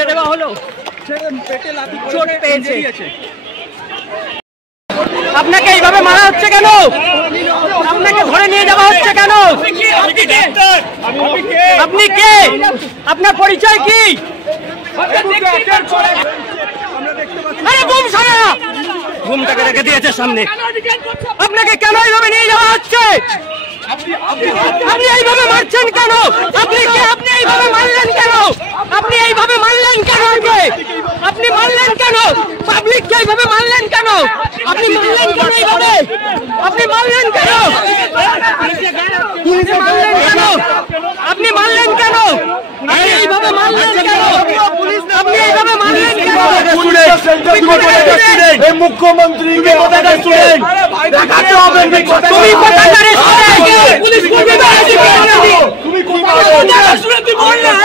ছেড়ে দেওয়া হলো, চোট পেয়েছে। আপনাকে এইভাবে মারা হচ্ছে কেন? আপনাকে ধরে নিয়ে যাওয়া হচ্ছে কেন? আপনি কে? আপনার পরিচয় কি? আরে বুম সরা, বুমটাকে রেখে দিয়েছে সামনে। আপনাকে কেন এইভাবে নিয়ে যাওয়া হচ্ছে? আপনি এইভাবে মারছেন কেন? আপনি কে? আপনি এইভাবে মারলেন কেন? আপনি এইভাবে মারলেন কেন? আপনি মারলেন কেন? পাবলিককে এইভাবে মারলেন কেন? আপনি মারলেন কেন এইভাবে? আপনি মারলেন কেন? পুলিশে মারলেন কেন? আপনি মারলেন কেন? আপনি এইভাবে মারলেন কেন? আপনি এইভাবে মারলেন কেন? এই মুখ্যমন্ত্রীকে দেখাতে হবে। তুমি কোথাকার স্টুডেন্ট? পুলিশ কর্মী তুমি কি বললে?